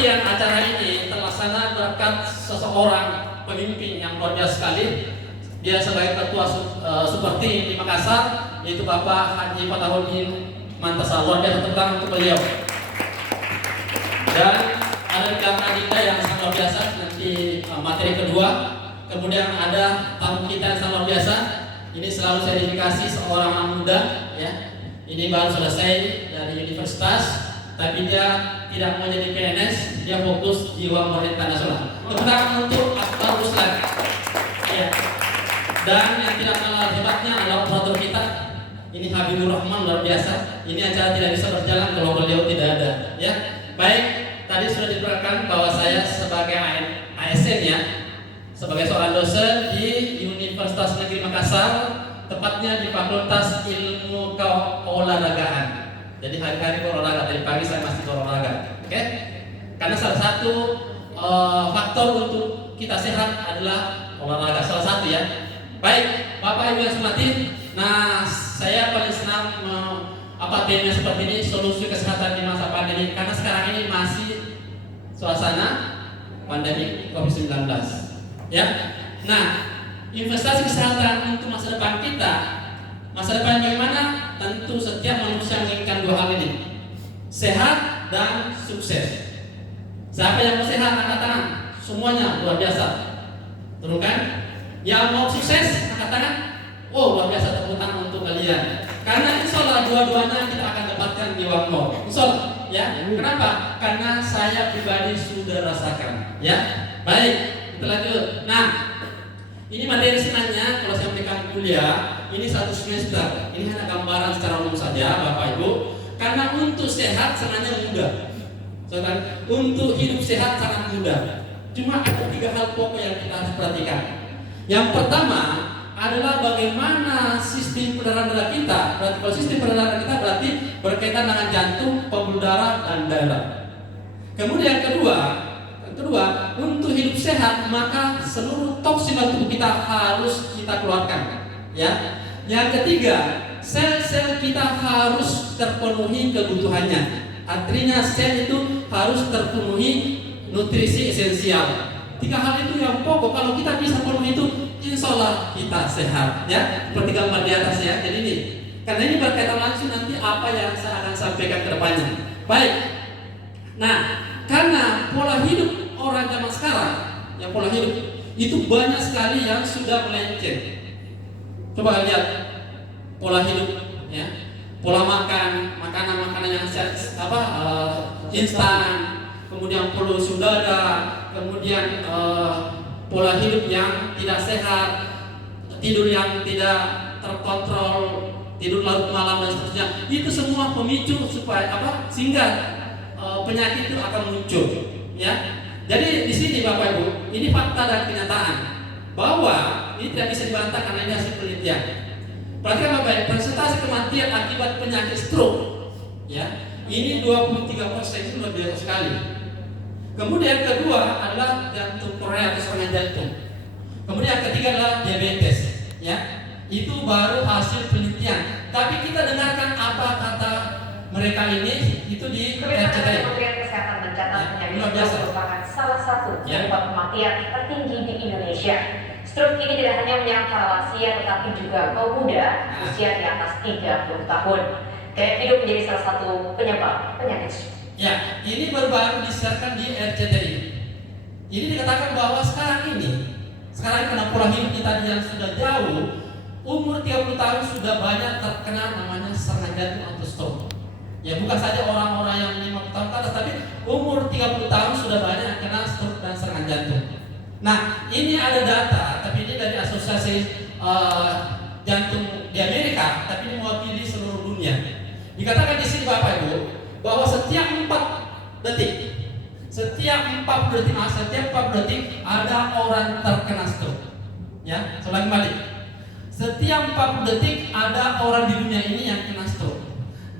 Kemudian acara ini terlaksana berkat seseorang pemimpin yang luar biasa sekali. Dia sebagai ketua Superti di Makassar, yaitu Bapak Haji Fatahudin Mantasar. Luar biasa, tepuk tangan untuk beliau. Dan ada Kang Adinda yang sangat luar biasa nanti materi kedua. Kemudian ada tamu kita yang sangat luar biasa. Ini selalu sertifikasi seorang anak muda, ya. Ini baru selesai dari universitas, tapi dia tidak mau jadi PNS, dia fokus jiwa pemerintah nasional. Tepuk tangan untuk Akbar Ruslan. Ya. Dan yang tidak kalah hebatnya adalah operator kita. Ini Habibur Rahman, luar biasa. Ini acara tidak bisa berjalan kalau beliau tidak ada. Ya, baik. Tadi sudah diperkenalkan bahwa saya sebagai ASN, ya, sebagai seorang dosen di Universitas Negeri Makassar, tepatnya di Fakultas Ilmu Keolahragaan. Jadi hari-hari berolahraga, dari pagi saya masih berolahraga, oke? Karena salah satu faktor untuk kita sehat adalah olahraga, salah satu, ya. Baik, Bapak Ibu yang hormati, nah saya paling senang temanya seperti ini, solusi kesehatan di masa pandemi, karena sekarang ini masih suasana pandemi COVID-19, ya. Nah, investasi kesehatan untuk masa depan kita, masa depan bagaimana? Tentu setiap manusia menginginkan dua hal ini, sehat dan sukses. Siapa yang mau sehat angkat tangan? Semuanya luar biasa. Turunkan. Yang mau sukses angkat tangan. Oh, luar biasa, tepuk tangan untuk kalian. Karena insya Allah dua-duanya kita akan dapatkan di waktu. Insya Allah, ya. Kenapa? Karena saya pribadi sudah rasakan, ya. Baik, kita lanjut. Nah, ini materi senangnya kalau saya berikan kuliah, ini 1 semester. Ini hanya gambaran secara umum saja, Bapak Ibu. Karena untuk sehat sebenarnya mudah. Saudara, untuk hidup sehat sangat mudah. Cuma ada 3 hal pokok yang kita harus perhatikan. Yang pertama adalah bagaimana sistem peredaran darah kita. Berarti kalau sistem peredaran darah kita berarti berkaitan dengan jantung, pembuluh darah, dan darah. Kemudian kedua, untuk hidup sehat maka seluruh toksin dalam tubuh kita harus kita keluarkan, ya. Yang ketiga, sel-sel kita harus terpenuhi kebutuhannya. Artinya sel itu harus terpenuhi nutrisi esensial. 3 hal itu yang pokok. Kalau kita bisa penuhi itu, insya Allah kita sehat, ya. Seperti gambar di atas, ya. Jadi ini, karena ini berkaitan langsung nanti apa yang saya akan sampaikan ke depannya. Baik. Nah, karena pola hidup orang zaman sekarang, yang pola hidup itu banyak sekali yang sudah melenceng. Coba lihat pola hidup, ya. Pola makan, makanan yang instan, kemudian polusi udara, kemudian pola hidup yang tidak sehat, tidur yang tidak terkontrol, tidur larut malam dan seterusnya. Itu semua pemicu supaya sehingga penyakit itu akan muncul, ya. Jadi di sini Bapak Ibu, ini fakta dan kenyataan bahwa ini tidak bisa dibantah karena ini hasil penelitian. Perhatikan Bapak Ibu, persentase kematian akibat penyakit stroke, ya, ini 23%, itu luar biasa sekali. Kemudian kedua adalah jantung koroner atau serangan jantung. Kemudian ketiga adalah diabetes, ya. Itu baru hasil penelitian. Tapi kita dengarkan apa kata mereka ini itu di RCTI. Kementerian Kesehatan mencatat penyakit stroke merupakan salah satu penyebab kematian tertinggi di Indonesia. Stroke ini tidak hanya menyerang para lansia tetapi juga kaum muda usia di atas 30 tahun. Gaya hidup menjadi salah satu penyebab penyakit stroke. Ya, ini baru disiarkan di RCTI. Ini dikatakan bahwa sekarang karena pola hidup kita yang sudah jauh, umur 30 tahun sudah banyak terkena namanya serangan jantung atau stroke. Ya, bukan saja orang-orang yang 50 tahun ke atas, tapi umur 30 tahun sudah banyak kena stroke dan serangan jantung. Nah, ini ada data, tapi ini dari asosiasi jantung di Amerika, tapi ini mewakili seluruh dunia. Dikatakan di sini Bapak Ibu, bahwa setiap 4 detik ada orang terkena stroke. Ya, saya kembali. Setiap 40 detik ada orang di dunia ini yang kena stroke.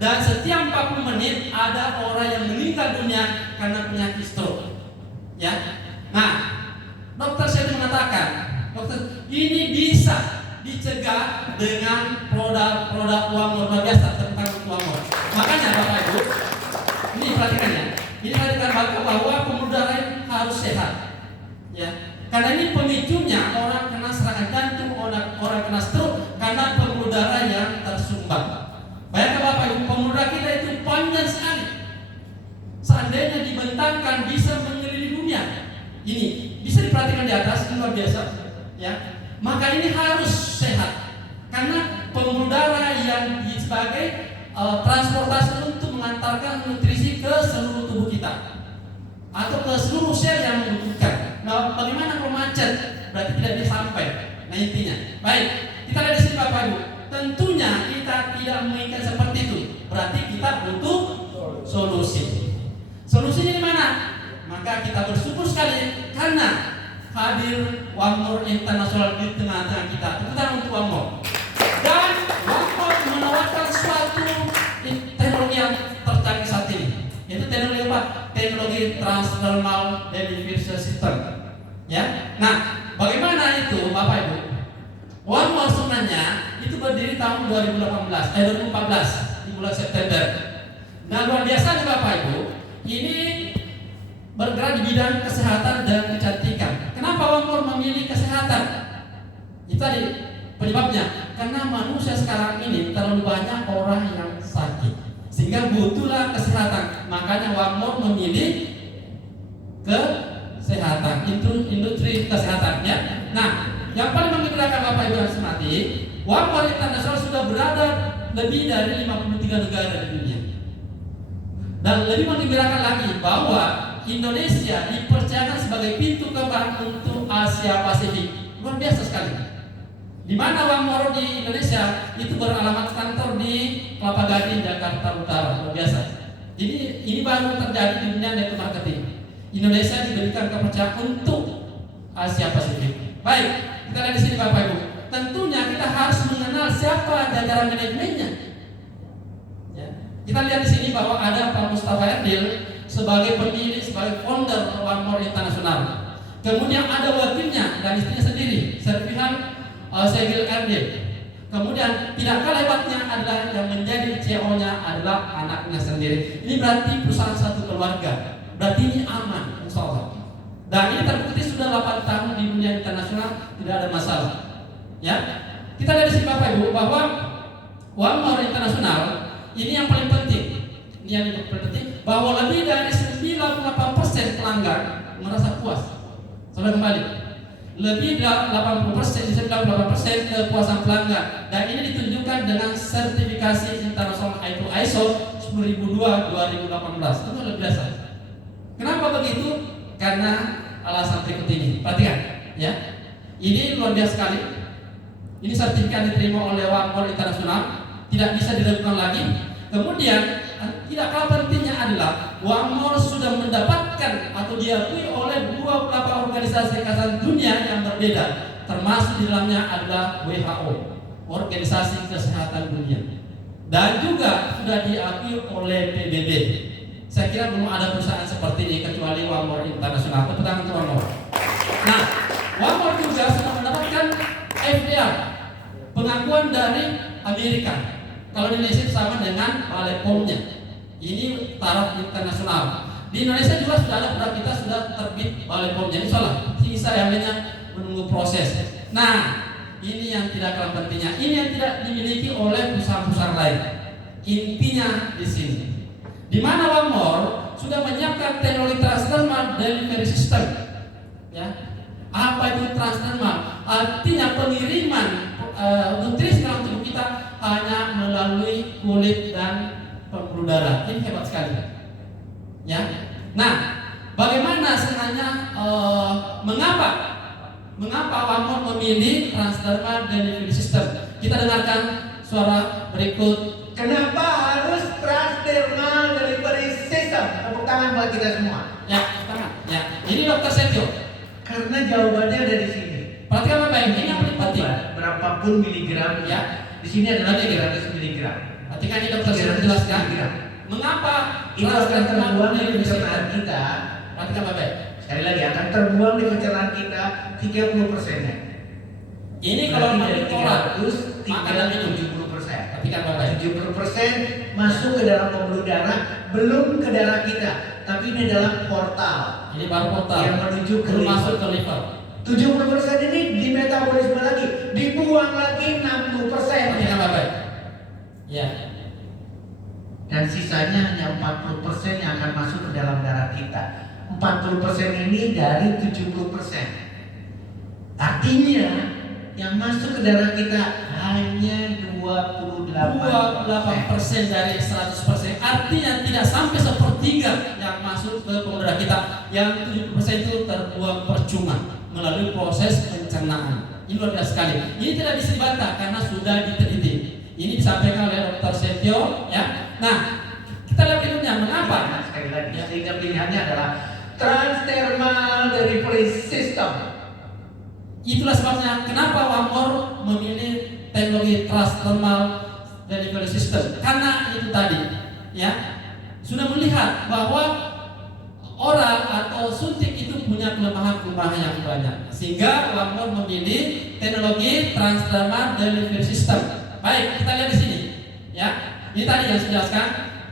Dan setiap 40 menit ada orang yang meninggal dunia karena penyakit stroke. Ya. Nah, dokter saya mengatakan, dokter, ini bisa dicegah dengan produk uang luar biasa tentang uang. Makanya Bapak Ibu, ini perhatikan ya. Ini saya katakan bahwa pembuluh darah ini harus sehat. Ya. Karena ini pemicunya orang kena serangan jantung, orang kena stroke karena pembuluh darah yang tersumbat. Bayangkan Bapak Ibu, pembuluh darah kita itu panjang sekali. Seandainya dibentangkan bisa mengelilingi dunia. Ini bisa diperhatikan di atas, luar biasa. Ya. Maka ini harus sehat. Karena pembuluh darah yang sebagai transportasi untuk mengantarkan nutrisi ke seluruh tubuh kita atau ke seluruh sel yang membutuhkan. Nah, bagaimana kalau macet? Berarti tidak disampai. Nah, intinya. Baik, kita lihat di sini Bapak Ibu. Tentunya kita tidak menginginkan seperti itu. Berarti kita butuh solusi. Solusinya di mana? Maka kita bersyukur sekali karena hadir One More International di tengah-tengah kita. Tepuk tangan untuk One More. Dan One More menawarkan suatu teknologi yang tercanggih saat ini, yaitu teknologi apa? Teknologi transdermal delivery system. Ya. Nah, bagaimana itu Bapak Ibu? One More sebenarnya itu berdiri tahun 2014 di bulan September. Nah, luar biasa nih Bapak Ibu. Ini bergerak di bidang kesehatan dan kecantikan. Kenapa One More memilih kesehatan? Itu tadi penyebabnya. Karena manusia sekarang ini terlalu banyak orang yang sakit, sehingga butuhlah kesehatan. Makanya One More memilih kesehatan, industri kesehatannya. Nah, yang paling mengembirakan Bapak Ibu yang semati, One More International sudah berada lebih dari 53 negara di dunia. Dan lebih mengembirakan lagi bahwa Indonesia dipercayakan sebagai pintu gerbang untuk Asia Pasifik. Luar biasa sekali. Di mana One More di Indonesia itu beralamat kantor di Kelapa Gading, Jakarta Utara. Luar biasa. Ini baru terjadi di dunia network marketing. Indonesia diberikan kepercayaan untuk Asia Pasifik. Baik, kita lihat di sini Bapak Ibu. Tentunya kita harus mengenal siapa jajaran manajemennya. Ya. Kita lihat di sini bahwa ada Pak Mustafa Erdil sebagai pemilik, sebagai founder One More International. Kemudian ada wakilnya dan istrinya sendiri, Servihan Segil Erdil. Kemudian tidak kalah hebatnya adalah yang menjadi CEO-nya adalah anaknya sendiri. Ini berarti perusahaan satu keluarga. Berarti ini aman, insya Allah. Dan ini terbukti sudah 8 tahun di dunia internasional, tidak ada masalah. Ya, kita lihat di sini Bapak Ibu bahwa One More International ini yang paling penting. Ini yang paling penting bahwa lebih dari 98% pelanggan merasa puas. Sudah kembali. Lebih dari 80%, 98% kepuasan pelanggan. Dan ini ditunjukkan dengan sertifikasi internasional ISO 10002/2018. Itu luar biasa. Kenapa begitu? Karena alasan berikut ini. Perhatikan, ya. Ini luar biasa sekali. Ini sertifikat diterima oleh One More International, tidak bisa diragukan lagi. Kemudian tidak kalah pentingnya adalah One More sudah mendapatkan atau diakui oleh 28 organisasi kesehatan dunia yang berbeda, termasuk di dalamnya adalah WHO, Organisasi Kesehatan Dunia, dan juga sudah diakui oleh PBB. Saya kira belum ada perusahaan seperti ini kecuali One More International. Tepuk tangan untuk One More. Nah, One More juga sudah mendapatkan FDA, pengakuan dari Amerika. Kalau di Indonesia sama dengan Balai POM-nya. Ini taraf internasional. Di Indonesia juga sudah ada, produk kita sudah terbit Balai POM-nya. Insyaallah. Sisa yang lainnya menunggu proses. Nah, ini yang tidak kalah pentingnya. Ini yang tidak dimiliki oleh perusahaan-perusahaan lain. Intinya di sini. Di mana One More sudah menyiapkan teknologi transdermal delivery system. Ya. Apa itu transdermal? Artinya pengiriman nutrisi dalam tubuh kita hanya melalui kulit dan pembuluh darah. Ini hebat sekali. Ya. Nah, bagaimana sebenarnya mengapa One More memilih transdermal delivery system? Kita dengarkan suara berikut. Kenapa harus transdermal delivery system? Tepuk tangan buat kita semua. Ya, tangan. Ya. Ini Dokter Setio. Karena jawabannya ada di sini. Perhatikan apa ini yang paling penting. Berapapun miligram Ya. Di sini adalah 300 miligram. Perhatikan ini Dokter Setio jelaskan. Mengapa Itu akan terbuang di pencernaan kita. Perhatikan Bapak. Sekali lagi akan terbuang di pencernaan kita 30%-nya. Ini kalau dari menurut orang 300 tinggal 70%. Perhatikan Bapak. 70% masuk ke dalam pembuluh darah, belum ke darah kita. tapi ini adalah portal. Ini baru portal yang menuju ke belum liver. masuk ke liver. 70% ini di metabolisme lagi, dibuang lagi 60%. Perhatikan Bapak. Ya. Dan sisanya hanya 40% yang akan masuk ke dalam darah kita. 40% ini dari 70%. Artinya yang masuk ke darah kita hanya 28% 28% dari 100%. Artinya tidak sampai sepertiga yang masuk ke pembuluh darah kita. Yang 70% itu terbuang percuma melalui proses pencernaan. Ini luar biasa sekali. Ini tidak bisa dibantah karena sudah diteliti. Ini disampaikan oleh Dr. Setio, ya. Nah, kita lihat berikutnya mengapa? Nah, sekali lagi, sehingga pilihannya adalah transdermal delivery system. Itulah sebabnya kenapa Wamor memilih teknologi transdermal delivery system. Karena itu tadi, ya, sudah melihat bahwa oral atau suntik itu punya kelemahan-kelemahan yang banyak, sehingga Wamor memilih teknologi transdermal delivery system. Baik, kita lihat di sini, ya. Ini tadi yang saya jelaskan.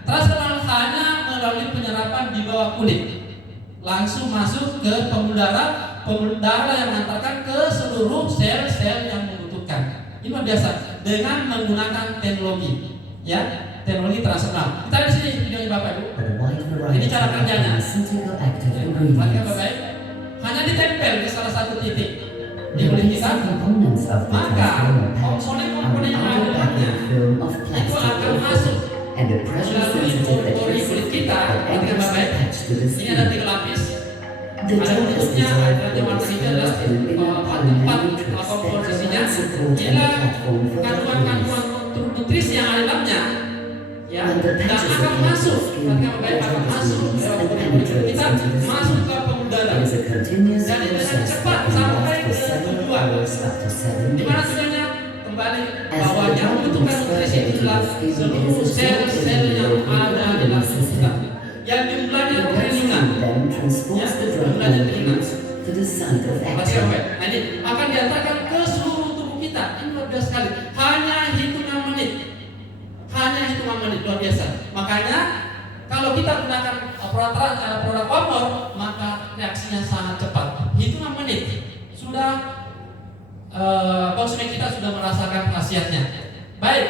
Transdermal hanya melalui penyerapan di bawah kulit, langsung masuk ke pembuluh darah yang mengantarkan ke seluruh sel-sel yang membutuhkan. Ini luar biasa dengan menggunakan teknologi, ya, teknologi transdermal. Kita lihat di sini videonya Bapak Ibu. Ini cara kerjanya. Perhatikan Bapak Ibu. Hanya ditempel di salah satu titik di kulit kita, maka komponen-komponen yang ada di dalamnya itu akan masuk melalui pori kulit kita. Perhatikan Bapak Ibu. Ini ada 3 lapis. Ada bentuknya, ada warna hijau adalah tempat komposisinya. Inilah kandungan-kandungan nutrisi yang ada di dalamnya, ya, dan akan masuk. Perhatikan Bapak Ibu, akan masuk kulit kita, masuk ke pembuluh darah. Jadi dengan cepat sampai ke tujuan. Di mana tujuannya? Kembali bahwa yang membutuhkan nutrisi itulah seluruh sel-sel yang ada di dalam tubuh kita. Yang jumlahnya triliunan, ya, jumlahnya triliunan. Nah, ini akan diantarkan ke seluruh tubuh kita. Ini luar biasa sekali. Hanya hitungan menit, luar biasa. Makanya kalau kita gunakan produk Wamor, maka reaksinya sangat cepat. Hitungan menit sudah konsumen kita sudah merasakan khasiatnya. Baik.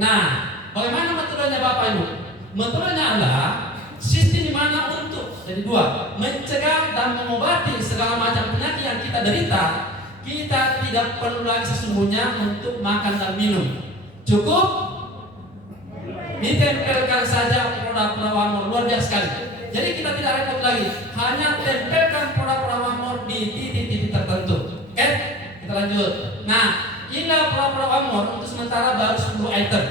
Nah, bagaimana metodenya Bapak Ibu? Metodenya adalah sistem di mana untuk jadi 2, mencegah dan mengobati segala macam penyakit yang kita derita. Kita tidak perlu lagi sesungguhnya untuk makan dan minum. Cukup ditempelkan saja produk Wamor. Luar biasa sekali. Jadi kita tidak repot lagi, hanya tempelkan produk Wamor di titik-titik tertentu. Oke, kita lanjut. Nah, inilah produk Wamor untuk sementara baru 10 item.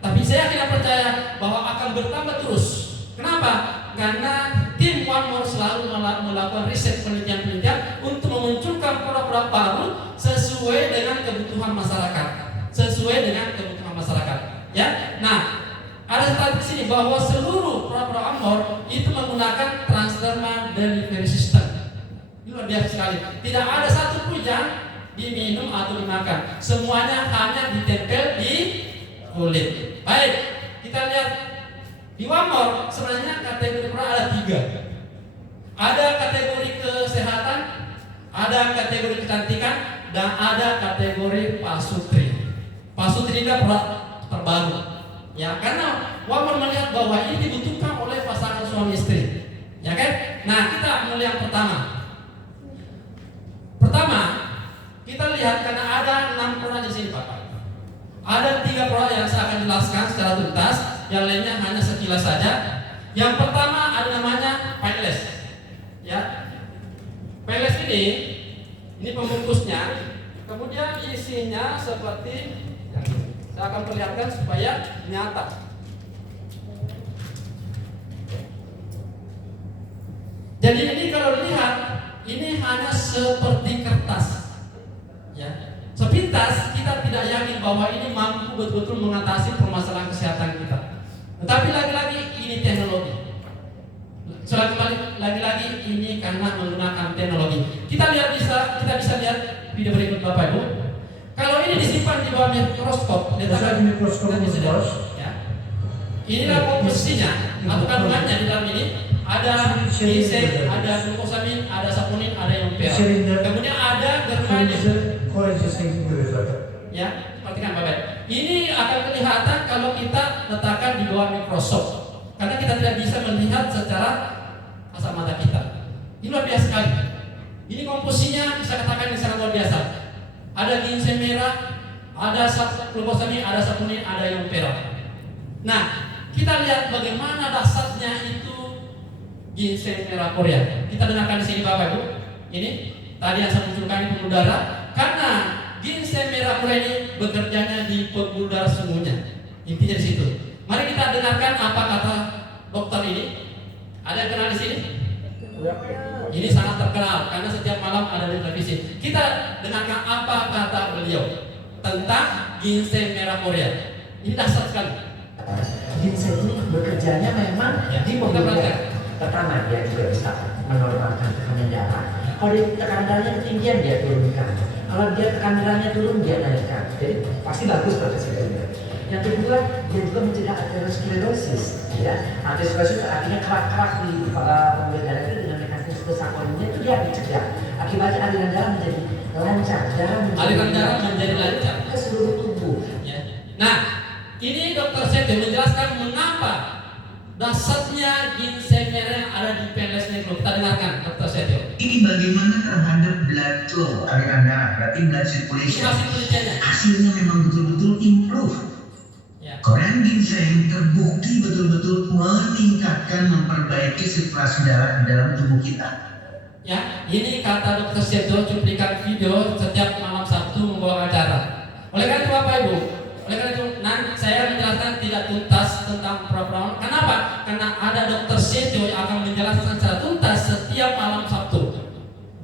Tapi saya tidak percaya bahwa akan bertambah terus. Kenapa? Karena tim Wamor selalu melakukan riset penelitian-penelitian untuk memunculkan produk-produk baru sesuai dengan kebutuhan masyarakat. Ya. Nah, ada statistik di sini bahwa seluruh produk Wamor itu menggunakan transdermal delivery system. Ini luar biasa sekali. Tidak ada satu pun yang diminum atau dimakan. Semuanya hanya ditempel di kulit. Baik, kita lihat di Wamor sebenarnya kategori produk ada 3. Ada kategori kesehatan, ada kategori kecantikan, dan ada kategori pasutri. Pasutri ini produk terbaru. Ya, karena Wamor melihat bahwa ini dibutuhkan oleh pasangan suami istri. Ya kan? Nah, kita mulai yang pertama. Kita lihat karena ada 6 produk di sini, Pak. Ada 3 produk yang saya akan jelaskan secara tuntas, yang lainnya hanya sekilas saja. Yang pertama ada namanya Payless. Ya. Payless ini pembungkusnya. Kemudian isinya seperti yang ini. Saya akan perlihatkan supaya nyata. Jadi ini kalau lihat, ini hanya seperti kertas. Ya. Sepintas kita tidak yakin bahwa ini mampu betul-betul mengatasi permasalahan kesehatan kita. Tetapi lagi-lagi ini teknologi. Lagi-lagi ini karena menggunakan teknologi. Kita bisa lihat video berikut Bapak Ibu. Kalau ini disimpan di bawah mikroskop, ya. Inilah komposisinya atau kandungannya di dalam ini ada ginseng, ada glukosamin, ada saponin, ada yompera. Kemudian ada germanin. Ya, perhatikan Bapak. Ini akan kelihatan kalau kita letakkan di bawah mikroskop, karena kita tidak bisa melihat secara kasat mata kita. Ini luar biasa sekali. Ini komposisinya bisa katakan ini sangat luar biasa. Ada ginseng merah, ada glukosamin, ada saponin, ada yompera. Nah, kita lihat bagaimana dasarnya itu ginseng merah Korea. Kita dengarkan di sini Bapak Ibu. Ini tadi yang saya munculkan di pembuluh darah, karena ginseng merah Korea ini bekerjanya di pembuluh darah semuanya. Intinya di situ. Mari kita dengarkan apa kata dokter ini. Ada yang kenal di sini? Ini sangat terkenal karena setiap malam ada di televisi. Kita dengarkan apa kata beliau tentang ginseng merah Korea. Ini dasar sekali. Ginseng ini bekerjanya memang di pembuluh darah. Pertama, dia juga bisa menormalkan tekanan darah. Kalau dia tekanan darahnya ketinggian, dia turunkan. Kalau dia tekanan darahnya turun, dia naikkan. Jadi pasti bagus proteksi itu. Yang kedua, dia juga mencegah aterosklerosis. Ya, aterosklerosis artinya kerak-kerak di pembuluh darah itu dengan mekanisme saponinnya itu dia dicegah. Akibatnya aliran darah menjadi lancar. Aliran darah menjadi lancar ke seluruh tubuh. Ya. Nah, ini Dr. Setio menjelaskan mengapa dasarnya ginseng merah yang ada di PNS Negro. Kita dengarkan Dr. Setio. Ini bagaimana terhadap blood flow, aliran darah, berarti blood circulation. Hasil penelitiannya. Hasilnya memang betul-betul improve. Ya. Korean ginseng terbukti betul-betul meningkatkan, memperbaiki sirkulasi darah di dalam tubuh kita. Ya, ini kata Dr. Setio cuplikan video setiap malam Sabtu membawa acara. Oleh karena itu Bapak Ibu, oleh karena itu nanti saya menjelaskan tidak tuntas tentang program. Kenapa? Karena ada Dr. Setio yang akan menjelaskan secara tuntas setiap malam Sabtu.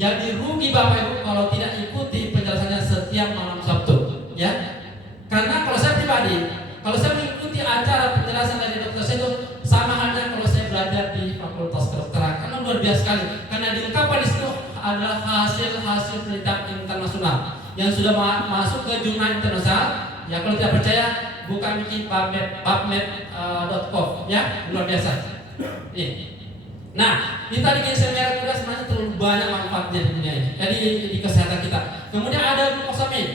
Jadi rugi Bapak Ibu kalau tidak ikuti penjelasannya setiap malam Sabtu. Ya, karena kalau saya pribadi, kalau saya mengikuti acara penjelasan dari Dr. Setio, sama halnya kalau saya belajar di Fakultas Kedokteran, karena luar biasa sekali. Karena diungkapkan di situ adalah hasil-hasil penelitian internasional yang sudah masuk ke jurnal internasional. Ya, kalau tidak percaya, buka wiki PubMed.com, ya, luar biasa. Ini. Nah, ini tadi ginseng merah Korea sebenarnya terlalu banyak manfaatnya di dunia ini. Jadi di kesehatan kita. Kemudian ada glukosamin.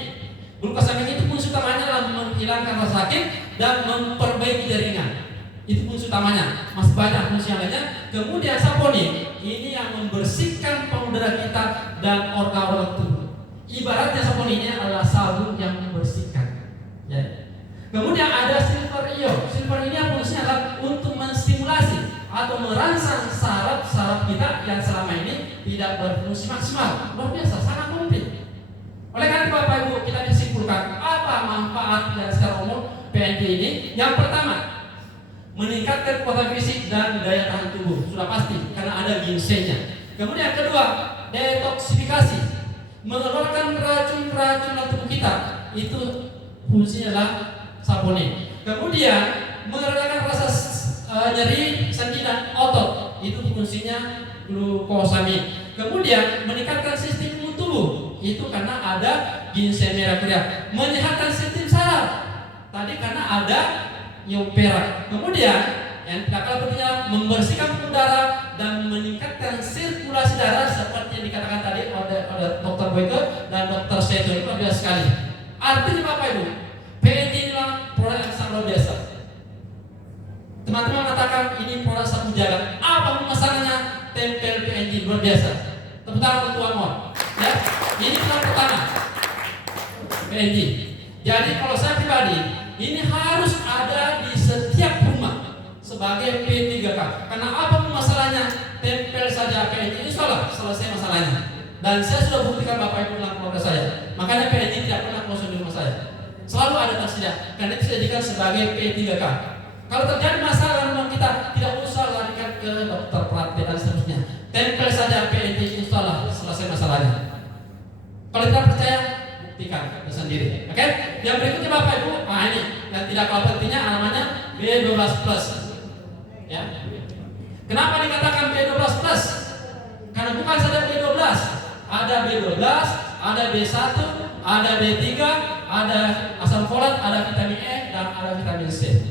Glukosamin itu fungsi utamanya adalah menghilangkan rasa sakit dan memperbaiki jaringan. Itu fungsi utamanya. Masih banyak fungsi yang lainnya. Kemudian saponin, ini yang membersihkan pembuluh darah kita dan organ-organ tubuh. Ibaratnya saponinnya adalah sabun yang membersihkan. Ya. Kemudian ada silver ion. Silver ini fungsinya adalah untuk menstimulasi atau merangsang saraf-saraf kita yang selama ini tidak berfungsi maksimal. Luar biasa, sangat komplit. Oleh karena itu Bapak Ibu, kita disimpulkan apa manfaat yang secara umum PNG ini. Yang pertama, meningkatkan kekuatan fisik dan daya tahan tubuh. Sudah pasti karena ada ginsengnya. Kemudian yang kedua, detoksifikasi, mengeluarkan racun-racun dalam tubuh kita. Itu fungsinya adalah saponin. Kemudian meredakan rasa nyeri, sendi dan otot. Itu fungsinya glukosamin. Kemudian meningkatkan sistem imun tubuh. Itu karena ada ginseng merah Korea. Menyehatkan sistem saraf. Tadi karena ada yompera. Kemudian yang tidak kalah pentingnya membersihkan pembuluh darah dan meningkatkan sirkulasi darah seperti yang dikatakan tadi oleh Dr. Boyke dan Dr. Setio. Itu luar biasa sekali. Artinya Bapak Ibu, PNG inilah produk yang sangat luar biasa. Teman-teman mengatakan ini produk satu jalan. Apa masalahnya? Tempel PNG luar biasa. Tepuk tangan untuk Amor. Ya, ini produk pertama PNG. Jadi kalau saya pribadi, ini harus ada di setiap rumah sebagai P3K. Karena apa masalahnya? Tempel saja PNG ini selesai masalahnya. Dan saya sudah buktikan Bapak Ibu dalam keluarga saya. Makanya PNG tidak pernah kosong di rumah saya. Selalu ada tersedia. Karena itu dijadikan sebagai P3K. Kalau terjadi masalah dalam rumah kita, tidak usah larikan ke dokter praktek dan seterusnya. Tempel saja PNG install, selesai masalahnya. Kalau tidak percaya, buktikan sendiri. Oke? Yang berikutnya Bapak Ibu, ini yang tidak kalah pentingnya namanya B12+. Ya. Kenapa dikatakan B12+? Karena bukan saja B12, ada B12, ada B1, ada B3, ada asam folat, ada vitamin E dan ada vitamin C.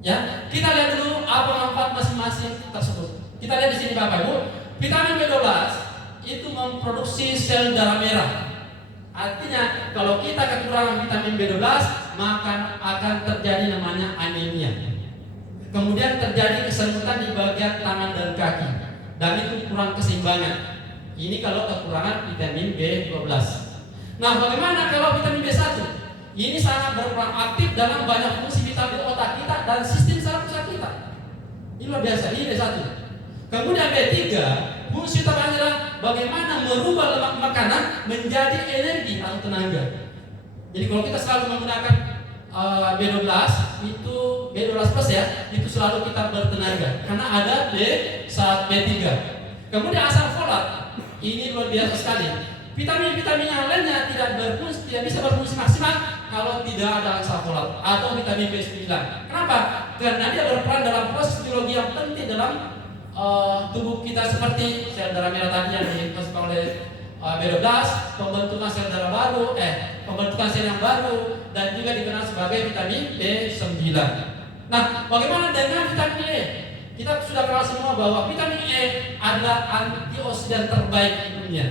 Ya, kita lihat dulu apa manfaat masing-masing tersebut. Kita Kita lihat di sini Bapak Ibu, vitamin B12 itu memproduksi sel darah merah. Artinya kalau kita kekurangan vitamin B12 maka akan terjadi namanya anemia. Kemudian terjadi kesemutan di bagian tangan dan kaki, dan itu kurang keseimbangan. Ini kalau kekurangan vitamin B12. Nah, bagaimana kalau vitamin B1? Ini sangat berperan aktif dalam banyak fungsi vital di otak kita dan sistem saraf pusat kita. Ini luar biasa, ini B1. Kemudian B3, fungsi utamanya adalah bagaimana merubah lemak makanan menjadi energi atau tenaga. Jadi kalau kita selalu menggunakan B12 itu B12 plus ya, itu selalu kita bertenaga karena ada B3. Kemudian asam folat, ini luar biasa sekali. Vitamin-vitamin yang lainnya tidak bisa berfungsi maksimal kalau tidak ada asam folat atau vitamin B9. Kenapa? Karena dia berperan dalam proses biologi yang penting dalam tubuh kita, seperti sel darah merah tadi yang dihasilkan oleh B12, pembentukan sel darah baru, pembentukan sel yang baru, dan juga dikenal sebagai vitamin B9. Nah, bagaimana dengan vitamin E? Kita sudah kenal semua bahwa vitamin E adalah antioksidan terbaik di dunia.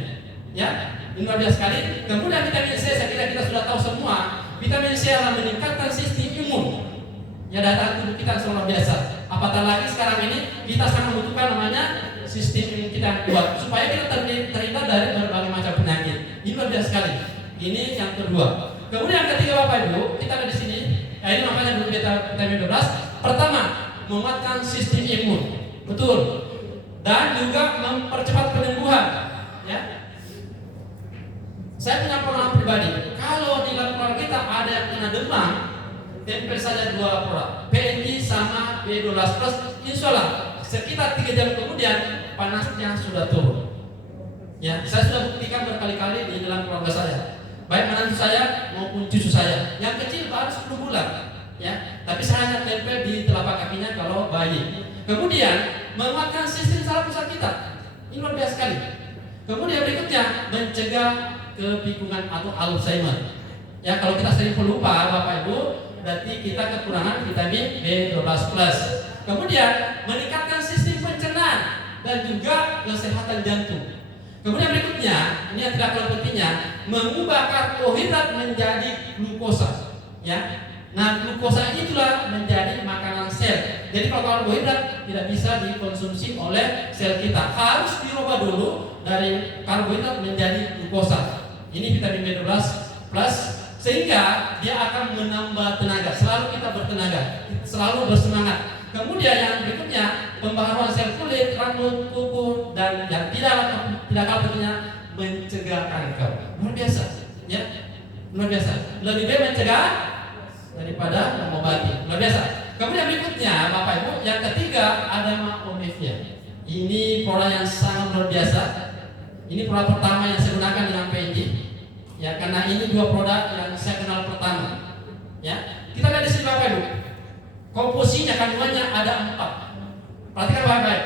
Ya, ini luar biasa sekali. Kemudian vitamin C, saya kira kita sudah tahu semua. Vitamin C akan meningkatkan sistem imun. Ya, daya tubuh kita sangat luar biasa. Apatah lagi sekarang ini kita sangat membutuhkan namanya sistem imun kita yang kuat supaya kita terhindar dari berbagai macam penyakit. Ini luar biasa sekali. Ini yang kedua. Kemudian yang ketiga Bapak Ibu, kita ada di sini. Ini namanya dulu vitamin B12. Pertama, menguatkan sistem imun. Betul. Dan juga mempercepat penyembuhan. Ya. Saya punya pengalaman pribadi. Kalau di dalam keluarga kita ada yang kena demam, tempel saja 2 produk, PNG sama B12 plus, insya Allah sekitar 3 jam kemudian panasnya sudah turun. Ya, saya sudah buktikan berkali-kali di dalam keluarga saya, baik menantu saya maupun cucu saya. Yang kecil baru 10 bulan, ya, tapi saya hanya tempel di telapak kakinya kalau bayi. Kemudian menguatkan sistem saraf pusat kita, ini luar biasa sekali. Kemudian berikutnya mencegah kepikungan atau Alzheimer. Ya, kalau kita sering pelupa Bapak Ibu, berarti kita kekurangan vitamin B12+. Kemudian meningkatkan sistem pencernaan dan juga kesehatan jantung. Kemudian berikutnya, ini yang tidak kalah pentingnya, mengubah karbohidrat menjadi glukosa. Ya, nah glukosa itulah menjadi makanan sel. Jadi kalau karbohidrat tidak bisa dikonsumsi oleh sel kita, harus dirubah dulu dari karbohidrat menjadi glukosa. Ini vitamin B12+, sehingga dia akan menambah tenaga. Selalu kita bertenaga, selalu bersemangat. Kemudian yang berikutnya, pembaharuan sel kulit, rambut, kuku, dan yang tidak kalah pentingnya, mencegah kanker. Luar biasa, ya, luar biasa. Lebih baik mencegah daripada mengobati. Luar biasa. Kemudian berikutnya, Bapak Ibu, yang ketiga ada omega. Ini produk yang sangat luar biasa. Ini produk pertama yang saya gunakan dengan PNG. Ya, karena ini 2 produk yang saya kenal pertama. Ya, kita lihat di sini Bapak Ibu. Komposisinya kandungannya ada 4. Perhatikan baik-baik.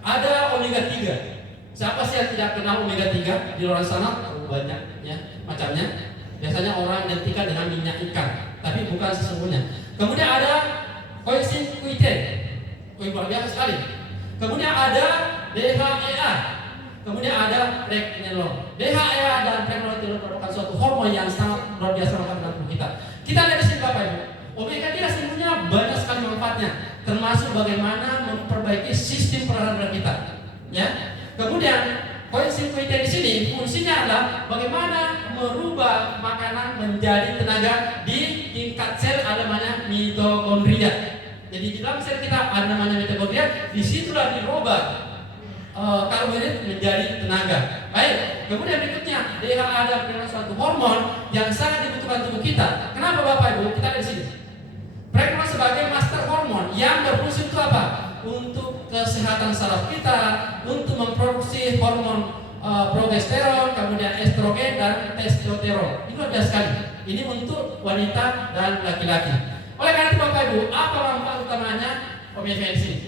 Ada omega 3. Siapa sih yang tidak kenal omega 3 di luar sana? Banyak ya macamnya. Biasanya orang identikan dengan minyak ikan, tapi bukan sesungguhnya. Kemudian ada koensim Q10. Luar biasa sekali. Kemudian ada DHEA. Kemudian ada pregnenolone. DHEA dan pregnenolone merupakan suatu hormon yang sangat luar biasa dalam tubuh kita. Kita lihat di sini Bapak Ibu. Omega 3 sebenarnya banyak sekali manfaatnya, termasuk bagaimana memperbaiki sistem peredaran darah kita. Ya. Kemudian koensim Q10 di sini fungsinya adalah bagaimana merubah makanan menjadi tenaga di tingkat sel, ada namanya mitokondria. Jadi di dalam sel kita ada namanya mitokondria, disitulah dirubah karbohidrat menjadi tenaga. Baik, kemudian berikutnya DHA adalah suatu hormon yang sangat dibutuhkan tubuh kita. Kenapa Bapak Ibu? Kita lihat di sini. Pregnenolone sebagai master hormon yang berfungsi untuk apa? Untuk kesehatan saraf kita, untuk memproduksi hormon progesteron, kemudian estrogen dan testosteron. Ini luar biasa sekali. Ini untuk wanita dan laki-laki. Oleh karena itu Bapak Ibu, apa manfaat utamanya omega di sini?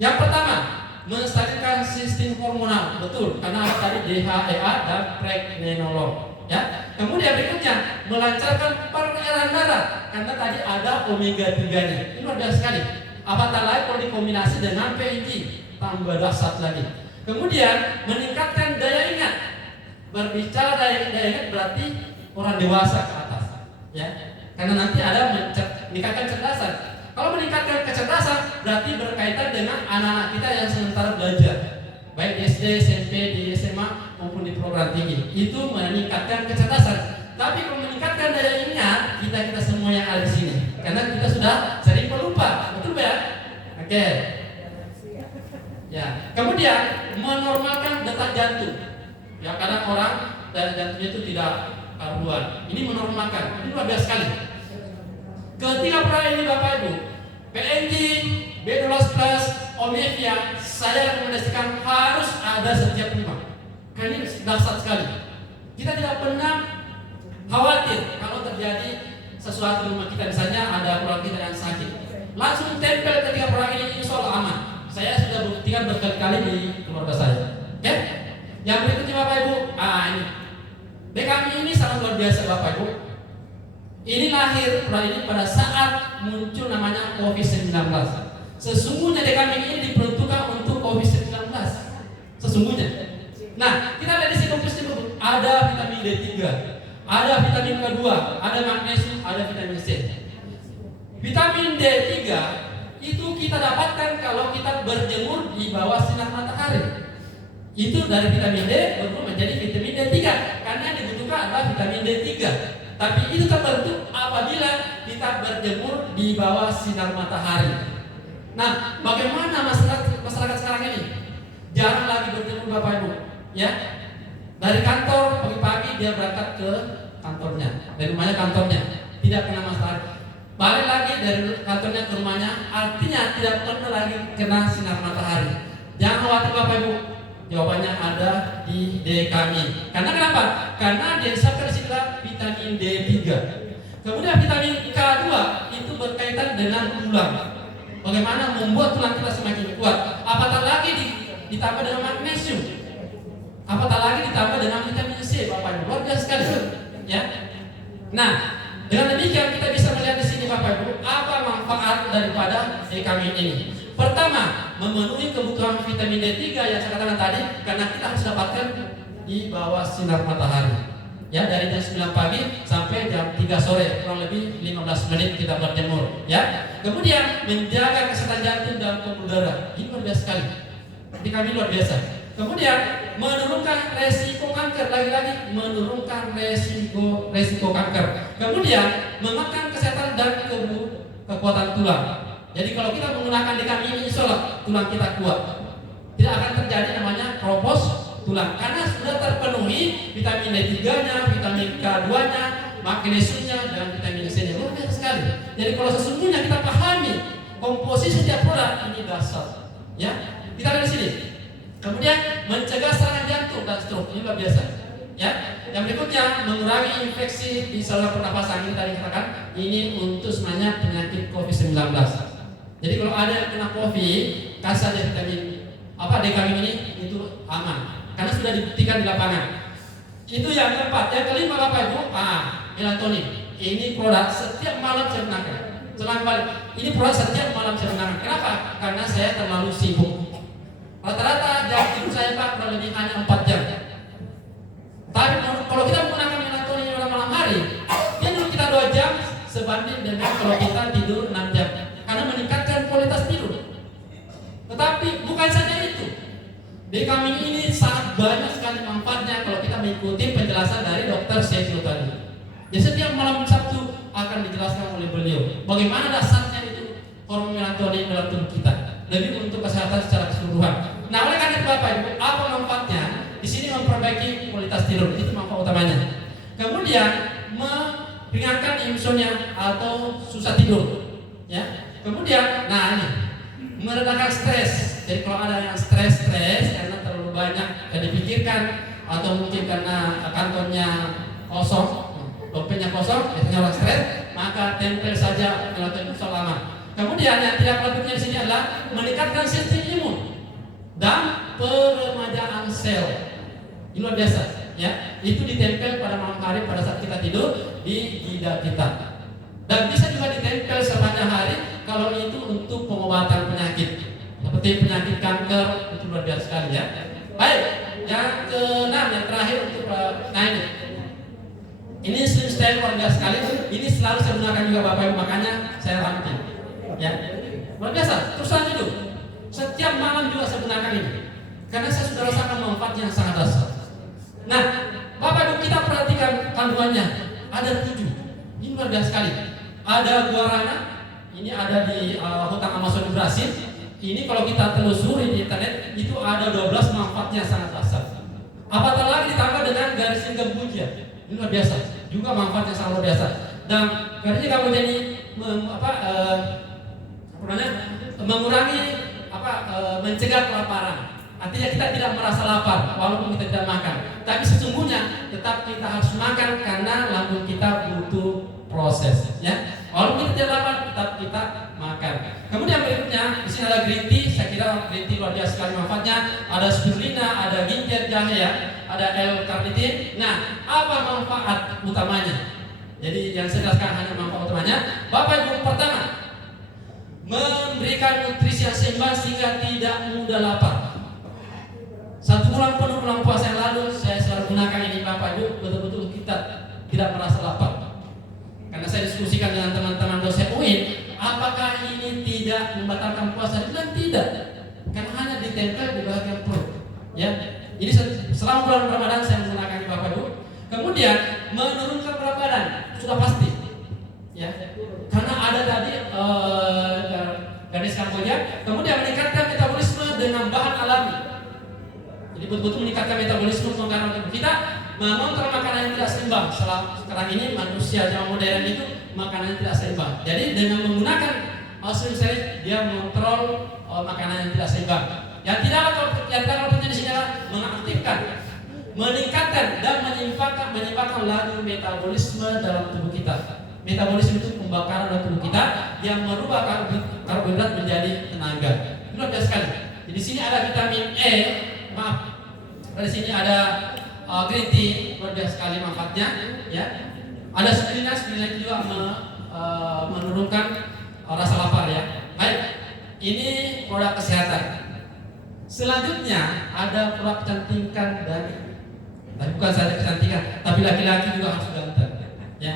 Yang pertama, menstabilkan sistem hormonal, betul, karena ada tadi DHEA dan pregnenolone. Ya. Kemudian berikutnya melancarkan peredaran darah, karena tadi ada omega 3-nya. Ini luar biasa sekali. Apatah lagi kalau dikombinasi dengan PNG. tambah dahsyat lagi. Kemudian meningkatkan daya ingat. Berbicara daya ingat berarti orang dewasa ke atas, ya. Karena nanti ada meningkatkan kecerdasan. Kalau meningkatkan kecerdasan berarti berkaitan dengan anak-anak kita yang sementara belajar, baik di SD, SMP, di SMA maupun di program tinggi. Itu meningkatkan kecerdasan. Tapi kalau meningkatkan daya ingat kita semua yang ada di sini, karena kita sudah sering pelupa, betul ya? Oke. Ya. Kemudian menormalkan detak jantung. Ya, kadang orang daya jantungnya itu tidak karuan. Ini menormalkan. Ini luar biasa sekali. Ketiga perkara ini Bapak Ibu, PNG, B12+, Omevia, saya rekomendasikan harus ada setiap rumah. Karena ini dahsyat sekali. Kita tidak pernah khawatir kalau terjadi sesuatu di rumah kita, misalnya ada keluarga kita yang sakit. Langsung tempel ketiga perkara ini, insya Allah aman. Saya sudah buktikan berkali-kali di keluarga saya. Oke? Yang berikutnya Bapak Ibu, ini. DKMI ini sangat luar biasa Bapak Ibu. Ini lahir ini pada saat muncul namanya COVID-19. Sesungguhnya DKMI ini diperuntukkan untuk COVID-19. Sesungguhnya. Nah, kita lihat di sini komposisi ada vitamin D3, ada vitamin K2, ada magnesium, ada vitamin C. Vitamin D3 itu kita dapatkan kalau kita berjemur di bawah sinar matahari. Itu dari vitamin D berubah menjadi vitamin D3 karena yang dibutuhkan adalah vitamin D3. Tapi itu terbentuk apabila kita berjemur di bawah sinar matahari. Nah, bagaimana masyarakat sekarang ini? Jarang lagi berjemur Bapak Ibu, ya. Dari kantor pagi-pagi dia berangkat ke kantornya, dari rumahnya kantornya, tidak kena matahari. Balik lagi dari kantornya ke rumahnya, artinya tidak pernah lagi kena sinar matahari. Jangan khawatir Bapak Ibu. Jawabannya ada di DKMI. Karena kenapa? Karena dia disebutkan di sini vitamin D3. Kemudian vitamin K2 itu berkaitan dengan tulang. Bagaimana membuat tulang kita semakin kuat. Apatah lagi ditambah dengan magnesium. Apatah lagi ditambah dengan vitamin C, Bapak Ibu. Luar biasa sekali, ya. Nah, dengan demikian kita bisa melihat di sini Bapak Ibu apa manfaat daripada DKMI ini. Pertama, memenuhi kebutuhan vitamin D3 yang saya katakan tadi, karena kita harus dapatkan di bawah sinar matahari. Ya, dari jam 9 pagi sampai jam 3 sore, kurang lebih 15 menit kita berjemur, ya. Kemudian menjaga kesehatan jantung dan pembuluh darah. Ini luar biasa sekali. Di kami luar biasa. Kemudian menurunkan resiko kanker, lagi-lagi menurunkan resiko kanker. Kemudian memakan kesehatan dan kekuatan tulang. Jadi kalau kita menggunakan DKMI ini, insya Allah tulang kita kuat. Tidak akan terjadi namanya keropos tulang karena sudah terpenuhi vitamin D3-nya, vitamin K2-nya, magnesiumnya, dan vitamin C-nya. Luar biasa sekali. Jadi kalau sesungguhnya kita pahami komposisi setiap produk ini dasar, ya. Kita lihat di sini. Kemudian mencegah serangan jantung dan stroke, ini luar biasa, ya. Yang berikutnya mengurangi infeksi di saluran pernapasan, ini tadi katakan ini untuk sebenarnya penyakit COVID-19. Jadi kalau ada yang kena COVID, kasih saja vitamin DKMI ini itu aman karena sudah dibuktikan di lapangan. Itu yang keempat. Yang kelima Bapak Ibu, melatonin. Ini produk setiap malam saya gunakan. Selain balik, ini produk setiap malam saya gunakan. Kenapa? Karena saya terlalu sibuk. Rata-rata jam tidur saya Pak kurang lebih hanya 4 jam. Tapi kalau kita menggunakan melatonin pada malam hari, dia dulu kita 2 jam sebanding dengan kalau kita tidur 6 jam. Karena meningkatkan kualitas tidur. Tetapi bukan saja itu, DKMI ini sangat banyak sekali manfaatnya kalau kita mengikuti penjelasan dari Dr. Syaiful tadi. Jadi setiap malam Sabtu akan dijelaskan oleh beliau bagaimana dasarnya itu hormon melatonin dalam tubuh kita, lebih untuk kesehatan secara keseluruhan. Nah, oleh karena itu Bapak Ibu, apa manfaatnya? Di sini memperbaiki kualitas tidur, itu manfaat utamanya. Kemudian meringankan insomnia atau susah tidur, ya. Kemudian, ini meredakan stres. Jadi kalau ada yang stres karena terlalu banyak yang dipikirkan atau mungkin karena kantornya kosong, dompetnya kosong, biasanya orang stres, maka tempel saja melatonin selama. Kemudian yang tidak kalah di sini adalah meningkatkan sistem imun dan peremajaan sel. Ini luar biasa, ya. Itu ditempel pada malam hari pada saat kita tidur di lidah kita. Dan bisa juga ditempel sepanjang hari kalau itu untuk pengobatan penyakit. seperti penyakit kanker, itu luar biasa sekali ya. Baik, yang keenam, yang terakhir untuk nah ini slim style luar biasa sekali. Ini selalu saya gunakan juga Bapak Ibu, makanya saya ramping ya. Luar biasa, terus lanjut. Setiap malam juga saya gunakan ini karena saya sudah rasakan manfaatnya yang sangat dahsyat. Nah, Bapak Ibu, kita perhatikan kandungannya. Ada 7. Ini luar biasa sekali. Ada guarana. Ini ada di hutan Amazon di Brasil. Ini kalau kita telusuri di internet itu ada 12 manfaatnya sangat dahsyat. Apatah lagi ditambah dengan garis gambujia. Ini luar biasa. Juga manfaatnya sangat luar biasa. Dan garis gambujia ini mengurangi mencegah kelaparan. Artinya kita tidak merasa lapar walaupun kita tidak makan. Tapi sesungguhnya tetap kita harus makan karena lambung kita butuh proses, ya. Walaupun kita tidak lapar, tetap kita makan. Kemudian berikutnya di sini ada green tea. Saya kira green tea luar biasa sekali manfaatnya. Ada spirulina, ada ginger jahe ya, ada L-carnitin. Nah, apa manfaat utamanya? Jadi yang saya jelaskan hanya manfaat utamanya. Bapak Ibu, pertama, memberikan nutrisi yang seimbang sehingga tidak mudah lapar. 1 bulan penuh bulan puasa yang lalu saya selalu gunakan ini Bapak Ibu, betul-betul kita tidak merasa lapar. Karena saya diskusikan dengan teman-teman dosen UIN, apakah ini tidak membatalkan puasa? Dan tidak, karena hanya ditempel di bagian perut. Ya, jadi selama bulan Ramadan saya menggunakan ini Bapak Ibu. Kemudian menurunkan berat badan sudah pasti, ya, karena ada tadi garis karbohidrat. Kemudian meningkatkan metabolisme dengan bahan alami. Jadi betul-betul meningkatkan metabolisme karena kita mengontrol makanan yang tidak seimbang. Sekarang ini manusia zaman modern itu makanan yang tidak seimbang. Jadi dengan menggunakan slim style dia mengontrol makanan yang tidak seimbang. Yang tidak di sini adalah mengaktifkan, meningkatkan dan menyimpangkan laju metabolisme dalam tubuh kita. Metabolisme itu pembakaran dalam tubuh kita yang merubah karbohidrat menjadi tenaga. Itu luar biasa sekali. Di sini ada vitamin E. Di sini ada green tea, luar biasa sekali manfaatnya, ya. Ada spirulina itu juga menurunkan rasa lapar ya. Baik, ini produk kesehatan. Selanjutnya ada produk kecantikan tapi bukan saja kecantikan, tapi laki-laki juga harus ganteng, ya.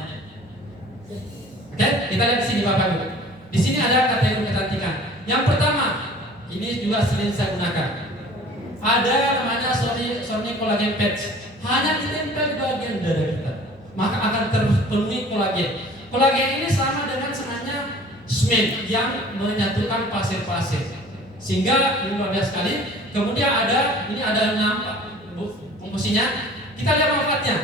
Oke, kita lihat di sini Bapak Ibu. Di sini ada kategori kecantikan. Yang pertama, ini juga sering saya gunakan. Ada namanya Sony Collagen Patch. Hanya ditempel di bagian dada kita, maka akan terpenuhi kolagen. Kolagen ini sama dengan sebenarnya semen yang menyatukan pasir-pasir, sehingga ini luar biasa sekali. Kemudian ini ada komposisinya. Kita lihat manfaatnya.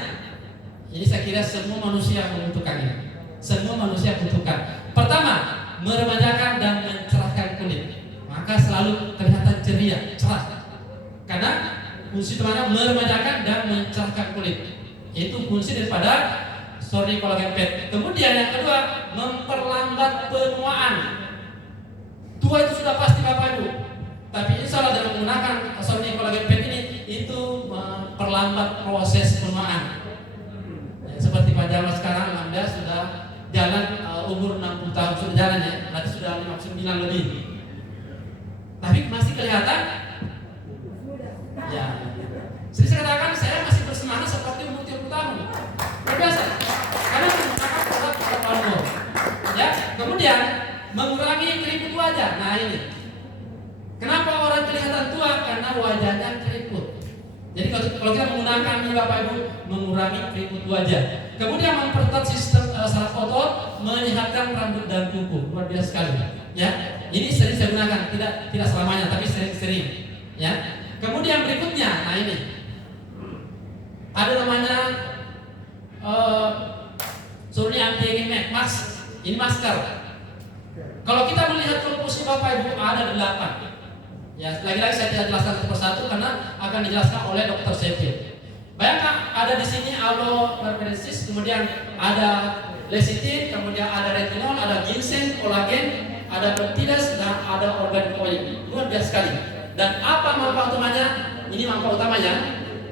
Ini saya kira semua manusia membutuhkan ini. Semua manusia butuhkan. Pertama, meremajakan dan mencerahkan kulit, maka selalu kelihatan ceria, cerah. Karena fungsi utamanya meremajakan dan mencerahkan kulit. Itu fungsi daripada Sony Collagen Patch. Kemudian yang kedua, memperlambat penuaan. Tua itu sudah pasti Bapak Ibu. Tapi insya Allah dengan menggunakan Sony Collagen Patch ini, itu memperlambat proses penuaan. Seperti Pak Jamal sekarang Anda sudah jalan umur 60 tahun sudah jalan ya, berarti sudah 59 lebih. Tapi masih kelihatan ya. Jadi saya katakan saya masih bersemangat seperti umur 30 tahun. Luar biasa. Karena menggunakan produk umur. Ya, kemudian mengurangi keriput wajah. Nah ini. Kenapa orang kelihatan tua? Karena wajahnya keriput. Jadi kalau kita menggunakan ini Bapak Ibu, mengurangi keriput wajah. Kemudian memperketat sistem saraf otot, menyehatkan rambut dan kuku. Luar biasa sekali. Ya, ini sering saya gunakan, tidak selamanya, tapi sering-sering. Ya. Kemudian berikutnya, nah ini ada namanya Sony Anti-Aging Mask. Ini masker. Kalau kita melihat komposisi Bapak Ibu ada 8. Ya, lagi-lagi saya tidak jelaskan satu persatu karena akan dijelaskan oleh Dr. Sheffield. Bayangkan ada di sini aloe berberesis, kemudian ada lecithin, kemudian ada retinol, ada ginseng, kolagen, ada peptides dan ada organic oil. Luar biasa sekali. Dan apa manfaat utamanya? Ini manfaat utamanya.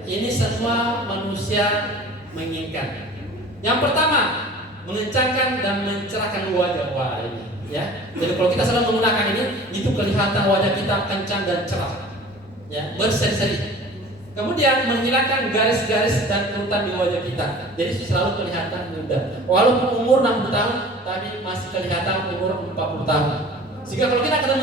Ini semua manusia menginginkan. Yang pertama, mengencangkan dan mencerahkan wajah. Wah, ini Ya, jadi kalau kita selalu menggunakan ini, itu kelihatan wajah kita kencang dan cerah, ya, berseri-seri. Kemudian menghilangkan garis-garis dan kerutan di wajah kita, jadi selalu kelihatan muda. Walaupun umur 60 tahun, tapi masih kelihatan umur 40 tahun. Sehingga kalau kita ketemu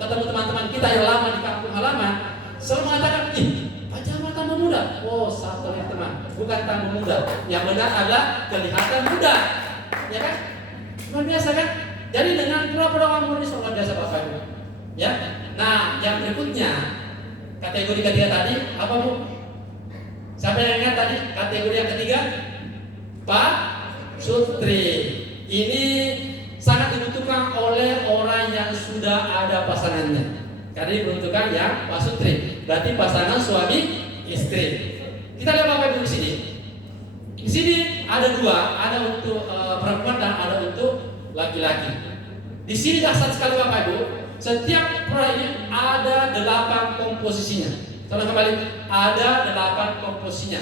teman-teman kita yang lama di kampung halaman, selalu mengatakan, ih, Pak Jamal tambah muda. Oh, satu ya teman, bukan tambah muda. Yang benar adalah kelihatan muda, ya kan? Luar biasa kan? Jadi dengan pura-pura umur ini luar biasa Bapak Ibu. Ya. Nah, yang berikutnya kategori ketiga tadi apa Bu? Siapa yang ingat tadi kategori yang ketiga? Pak Sutri. Ini sangat dibutuhkan oleh orang yang sudah ada pasangannya. Karena dibutuhkan yang Pak Sutri. Berarti pasangan suami istri. Kita lihat Bapak Ibu di sini. Di sini ada dua, ada untuk perempuan dan ada untuk laki-laki. Di sini dasar sekali Bapak Ibu, setiap proyek ini ada 8 komposisinya. Coba kembali, ada 8 komposisinya.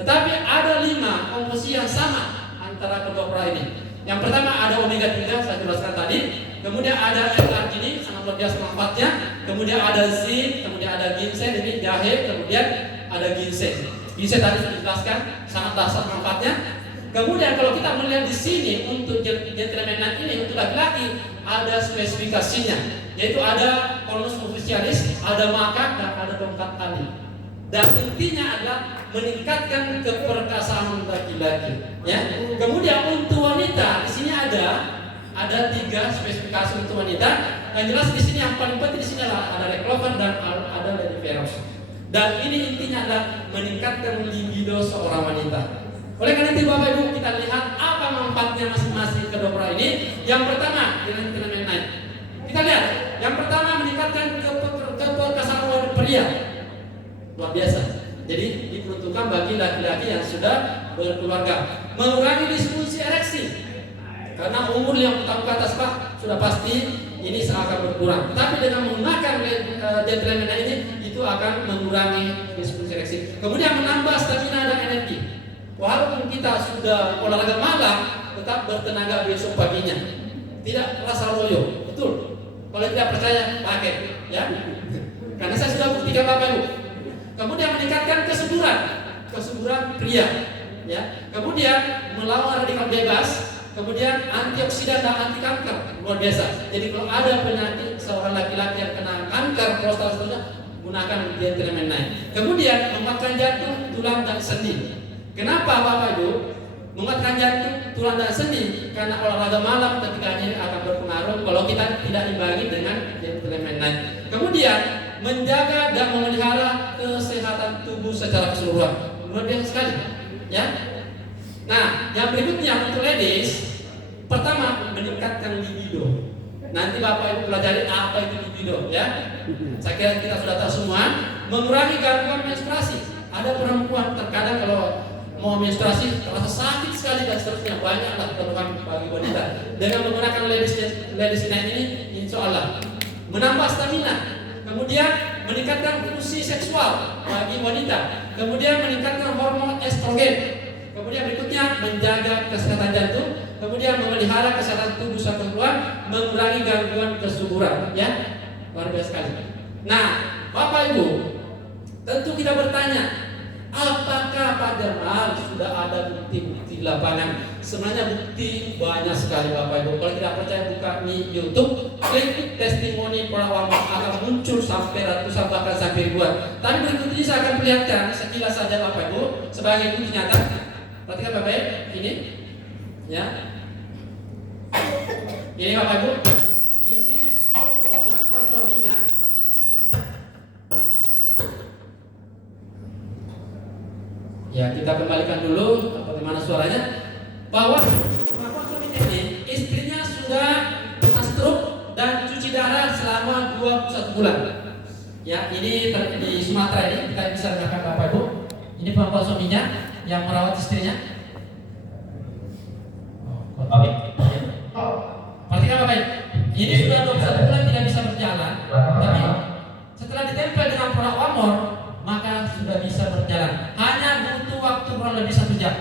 Tetapi ada 5 komposisi yang sama antara kedua proyek ini. Yang pertama ada omega 3, saya jelaskan tadi. Kemudian ada L-arginine, sangat luar biasa manfaatnya. Kemudian ada zinc, kemudian ada ginseng, ini jahe, kemudian ada ginseng. Ginseng tadi sudah dijelaskan, sangat dasar manfaatnya. Kemudian kalau kita melihat di sini untuk gentleman night ini untuk laki-laki ada spesifikasinya, yaitu ada konus officialis, ada makan dan ada tongkat tali. Dan intinya adalah meningkatkan keperkasaan laki-laki. Ya. Kemudian untuk wanita di sini ada 3 spesifikasi untuk wanita. Yang jelas di sini yang paling penting di sini adalah ada reclover dan ada lediveros. Dan ini intinya adalah meningkatkan libido seorang wanita. Oleh karena itu Bapak Ibu kita lihat apa manfaatnya masing-masing kedua proyek ini. Yang pertama dengan gentleman night. Kita lihat yang pertama meningkatkan keperkasaan pria. Luar biasa. Jadi diperuntukkan bagi laki-laki yang sudah berkeluarga. Mengurangi disfungsi ereksi. Karena umur 50 tahun ke atas Pak sudah pasti ini akan berkurang. Tapi dengan menggunakan gentleman night ini itu akan mengurangi disfungsi ereksi. Kemudian menambah stamina dan energi. Walaupun kita sudah olahraga malam, tetap bertenaga besok paginya. Tidak rasa loyo, betul. Kalau tidak percaya, pakai, ya. Karena saya sudah buktikan Bapak Ibu. Kemudian meningkatkan kesuburan pria, ya. Kemudian melawan radikal bebas, kemudian antioksidan dan anti kanker, luar biasa. Jadi kalau ada penyakit seorang laki-laki yang kena kanker, prostat gunakan gentleman night. Kemudian menguatkan jantung, tulang dan sendi. Kenapa Bapak Ibu menguatkan jantung, tulang dan sendi? Karena olahraga malam ketika ini akan berpengaruh kalau kita tidak imbangi dengan gentleman night. Kemudian menjaga dan memelihara kesehatan tubuh secara keseluruhan. Luar biasa sekali, ya. Nah, yang berikutnya untuk ladies, pertama meningkatkan libido. Nanti Bapak Ibu pelajari apa itu libido, ya. Saya kira kita sudah tahu semua. Mengurangi gangguan menstruasi. Ada perempuan terkadang kalau mau menstruasi terasa sakit sekali dan seterusnya, banyaklah keluhan bagi wanita. Dengan menggunakan ladies night ini, insya Allah menambah stamina, kemudian meningkatkan fungsi seksual bagi wanita, kemudian meningkatkan hormon estrogen, kemudian berikutnya menjaga kesehatan jantung, kemudian memelihara kesehatan tubuh keseluruhan, mengurangi gangguan kesuburan, ya, luar biasa sekali. Nah, Bapak Ibu, tentu kita bertanya, apakah Pak Jamal sudah ada bukti-bukti di lapangan? Sebenarnya bukti banyak sekali Bapak Ibu. Kalau tidak percaya buka di YouTube, klik testimoni para ulama, akan muncul sampai ratusan bahkan sampai ribuan. Tapi berikut ini saya akan perlihatkan sekilas saja Bapak Ibu sebagai bukti nyata. Perhatikan Bapak Ibu, ini, ya. Ini Bapak Ibu, ini pengakuan suaminya. Ya, kita kembalikan dulu bagaimana suaranya. Bahwa pengakuan suaminya ini, istrinya sudah kena stroke dan cuci darah selama 21 bulan. Ya, ini di Sumatera ini kita bisa dengarkan Bapak Ibu. Ini pengakuan suaminya yang merawat istrinya. Perhatikan Bapak Ibu. Ini sudah 21 bulan tidak bisa berjalan, tapi setelah ditempel dengan produk Amor, maka sudah bisa berjalan. Hanya butuh waktu kurang lebih 1 jam.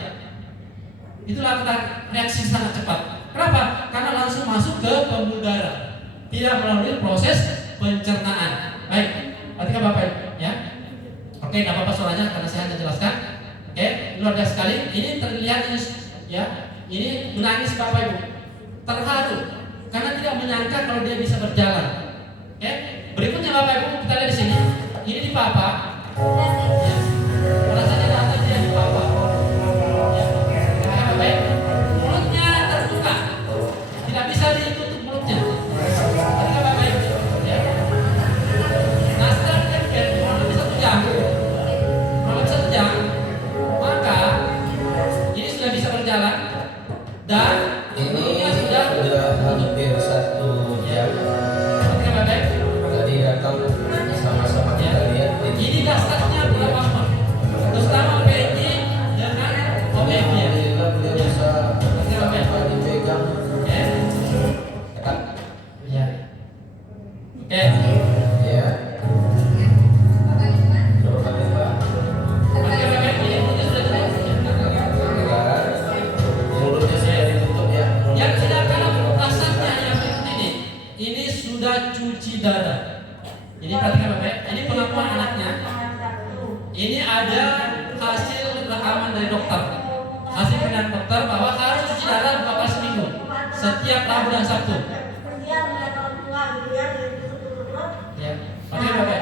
Itulah reaksi sangat cepat. Kenapa? Karena langsung masuk ke pembuluh darah, tidak melalui proses pencernaan. Baik, perhatikan Bapak Ibu ya. Oke, tidak apa-apa soalnya karena saya hanya jelaskan. Oke, luar biasa sekali. Ini terlihat ini ya. Ini menangis Bapak Ibu, terharu karena tidak menyangka kalau dia bisa berjalan. Oke, berikutnya Bapak Ibu kita lihat di sini. Ini di papa. Ya. Rasanya ada dia di papa. Ya. Bapak Ibu, mulutnya terbuka, tidak bisa ditutup mulutnya. Perhatikan Bapak Ibu. Ya. Nah, setelah ditempel kurang lebih 1 jam, maka ini sudah bisa berjalan dan mulutnya sudah hampir 1 jam. Perhatikan Bapak Ibu. Tadi datang sama-sama kita lihat. Ini dasarnya berapa mon? Terutama PNJ dengan OMG ya. Alhamdulillah beliau bisa dipegang. Oke. Ketat. Ya. Oke. Ya. Coba Pak. Perhatikan Bapak Ibu, ini mulutnya sudah jelas. Mulutnya sudah ditutup ya. Yang tidak kalah dasarnya yang berikut ini. Ini sudah cuci darah. Jadi perhatikan Bapak Ibu, ini pengakuan anaknya. Ini ada hasil rekaman dari dokter. Hasil penelitian dokter bahwa harus cuci darah 2 kali seminggu, setiap Rabu dan Sabtu. Ya, pakai Bapak.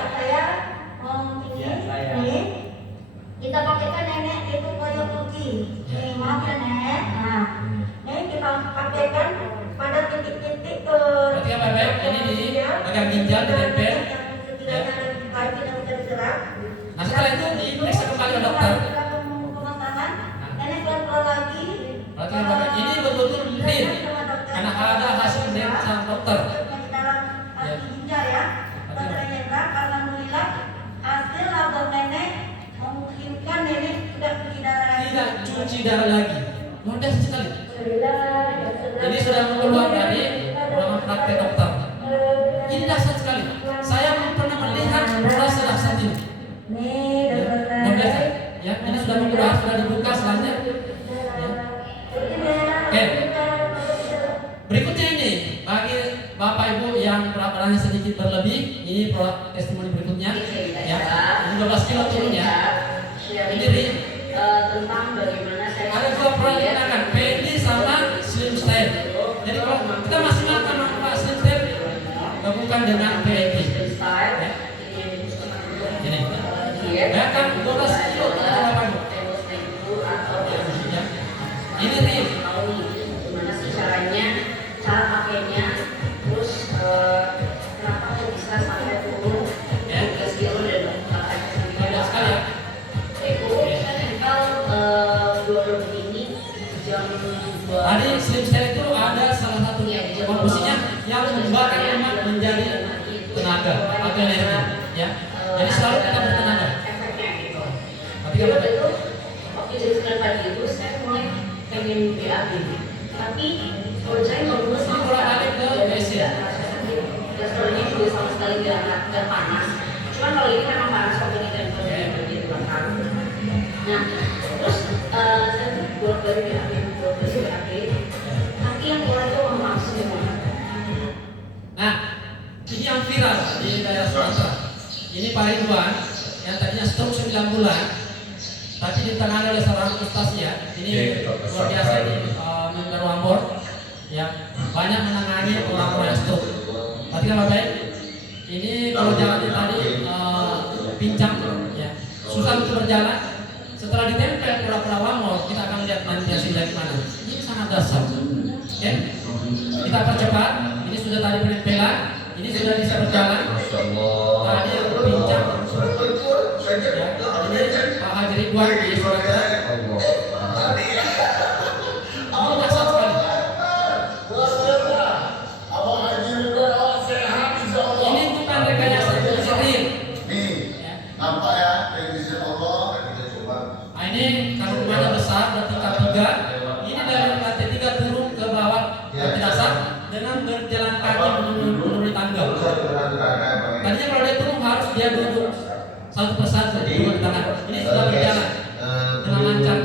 Kita pakaikan nenek itu koyok koki. Nih, maaf ya nenek. Nah, ini kita pakaikan pada titik-titik ke. Berarti apa Bapak? Ini di bagian ginjal ditempel. Ya. Tidak bisa diserap. Nah setelah itu diperiksa kembali oleh dokter. Nenek keluar lagi. Berarti apa Bapak? Ini betul-betul real karena ada hasil dari sang dokter. Di dalam ginjal ya. Dokter Hendra, alhamdulillah hasil labor nenek memungkinkan nenek sudah cuci darah lagi. Tidak cuci darah lagi. Luar biasa sekali. Ini sudah keluar dari ruangan praktek dokter. Ini dahsyat sekali. Saya belum pernah melihat proses dahsyat ini. Nih, Ya, luar biasa. Ya, ini sudah keluar, sudah dibuka selanjutnya. Ya. Oke. Berikutnya ini bagi Bapak Ibu yang berat badannya sedikit berlebih, ini testimoni berikutnya. Ya, ini 12 kilo turunnya. Ini Tentang bagaimana saya ada 2 produk yang digunakan, Pedi sama Slim Style. Jadi kalau kita masih makan Pak Slim Style, gabungkan dengan PED. Ya. Ini. Bayangkan 12 kilo turun Bapak Ibu. Ya. Ini rim. Gimana sih caranya, cara pakainya, terus kenapa kok bisa sampai turun 12 kilo dan Banyak sekali ya. Kalau ini jam 2 Tadi Slim Style itu ada salah satu komposisinya yang membakar lemak menjadi tenaga atau energi. Ya. Jadi selalu kita bertenaga. efeknya gitu. Tapi kan Bapak Itu waktu jam 9 pagi itu saya mulai pengen BAB, tapi kalau saya baru ini bolak balik ke BC. Gastronya juga sama sekali nggak panas. Cuman kalau ini memang panas waktu di tempel gitu kan. Nah, terus saya tuh bolak-balik BAB, tapi yang keluar itu lemak semua. Nah, ini yang viral di daerah Sumatera. Ini Pak Ridwan yang tadinya stroke 9 bulan, tapi ditangani oleh seorang ustaznya. Ini luar biasa di Negara Ambon. Ya, banyak menangani orang-orang yang stroke. Perhatikan Bapak, ini kalau jalannya tadi pincang, ya, susah untuk berjalan. Setelah ditempel pura-pura wamor, kita akan lihat nanti hasilnya gimana. Ini sangat dahsyat. Oke, kita percepat. Ini sudah tadi penempelan, ini sudah bisa berjalan. Tadi yang berbincang, ya, ini Pak Haji Ridwan di Sumatera. Ini dahsyat sekali. Ini bukan rekayasa, ini real. Ya. Nampak ya, prediksi Allah. Kita coba. Nah, ini kalau rumahnya besar, udah tingkat 3. Ini dari lantai 3 turun ke bawah lantai dasar dengan berjalan kaki menuruni tangga. Tadinya kalau dia turun harus dia duduk satu persatu duduk di tangan. Ini sudah berjalan dengan lancar.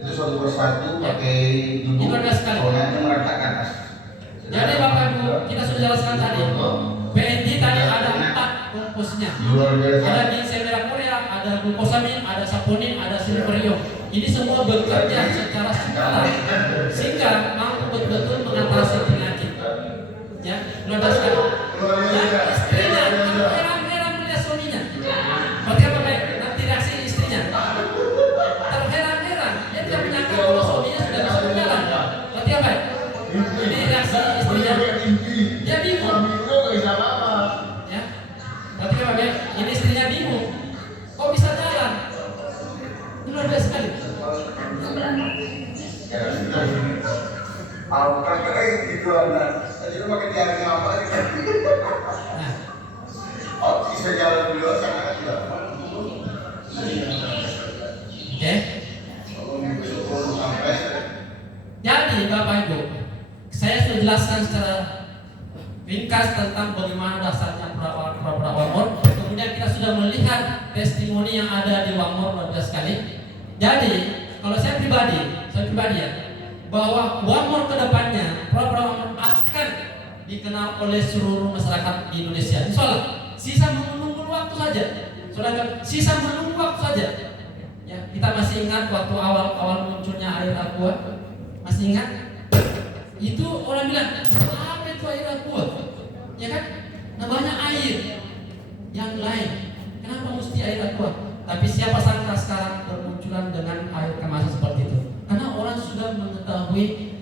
Itu satu persatu pakai duduk. Ini luar biasa sekali. Soalnya merata ke atas. Jadi misalkan tadi PNG tadi ada 4 komposnya. Luar biasa. Ada ginseng merah Korea, ada glukosamin, ada saponin, ada silverium. Ini semua bekerja secara simultan sehingga mampu betul-betul mengatasi penyakit. Ya, luar biasa. Dan istrinya heran-heran melihat suaminya. Berarti apa baik? Nanti reaksi istrinya terheran-heran. Dia tidak menyangka kalau suaminya sudah bisa berjalan. Berarti apa baik? Ini reaksi istrinya. Dia bingung. Ya, berarti apa baik? Ini istrinya bingung. Kok bisa jalan? Ini luar biasa sekali. Nah, Bisa jalan dulu sangat tidak. oke. Jadi Bapak Ibu, saya sudah jelaskan secara ringkas tentang bagaimana dasarnya pura-pura Wamor. Kemudian kita sudah melihat testimoni yang ada di Wamor luar biasa sekali. Jadi kalau saya pribadi ya, bahwa Wamor kedepannya pura-pura Wamor akan dikenal oleh seluruh masyarakat di Indonesia. Insyaallah, sisa menunggu waktu saja. Saudara, sisa menunggu waktu saja. Ya, kita masih ingat waktu awal munculnya air aqua. Masih ingat? Itu orang bilang, apa itu air aqua? Ya kan? Nah, banyak air yang lain. Kenapa mesti air aqua? Tapi siapa sangka sekarang bermunculan dengan air kemasan seperti itu? Karena orang sudah mengetahui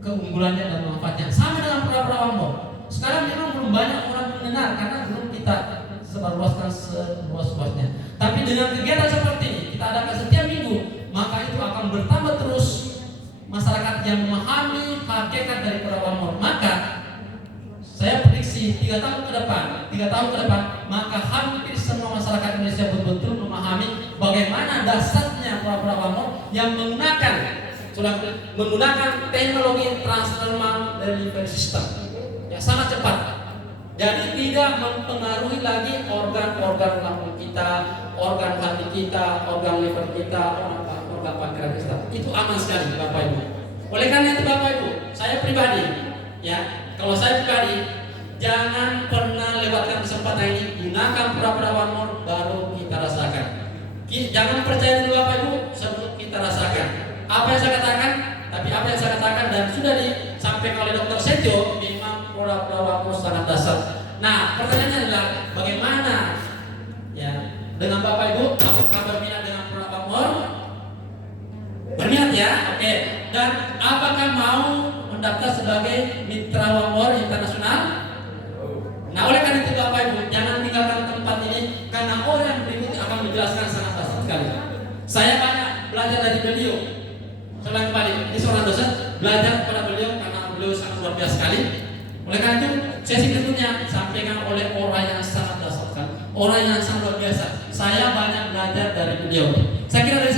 keunggulannya dan manfaatnya. Sama dengan pura-pura Wamor. Sekarang memang belum banyak orang mengenal karena belum kita sebarluaskan seluas-luasnya. Tapi dengan kegiatan seperti ini kita adakan setiap minggu, maka itu akan bertambah terus masyarakat yang memahami hakikat dari pura Wamor. Maka saya prediksi 3 tahun ke depan, maka hampir semua masyarakat Indonesia betul-betul memahami bagaimana dasarnya pura-pura Wamor yang menggunakan teknologi transdermal delivery system yang sangat cepat. Jadi tidak mempengaruhi lagi organ-organ lambung kita, organ hati kita, organ liver kita, organ pankreas kita. Itu aman sekali Bapak Ibu. Oleh karena itu Bapak Ibu, saya pribadi, kalau saya pribadi, jangan pernah lewatkan kesempatan ini. Gunakan pura-pura Wamor baru kita rasakan. Jangan percaya dulu Bapak Ibu sebelum kita rasakan. Apa yang saya katakan, dan sudah disampaikan oleh Dr. Setio, memang pura-pura Wamor sangat dasar. Nah, pertanyaannya adalah bagaimana ya dengan Bapak Ibu, apakah berminat dengan pura-pura Wamor? Berminat ya, oke. Dan apakah mau mendaftar sebagai mitra Wamor internasional? Nah, oleh karena itu Bapak Ibu, jangan tinggalkan tempat ini karena orang berikut akan menjelaskan sangat dasar sekali. Saya banyak belajar dari beliau. Saya kembali, ini seorang dosen, belajar kepada beliau karena beliau sangat luar biasa sekali. Oleh karena itu, sesi berikutnya disampaikan oleh orang yang sangat dasar, orang yang sangat luar biasa. Saya banyak belajar dari beliau. Saya kira dari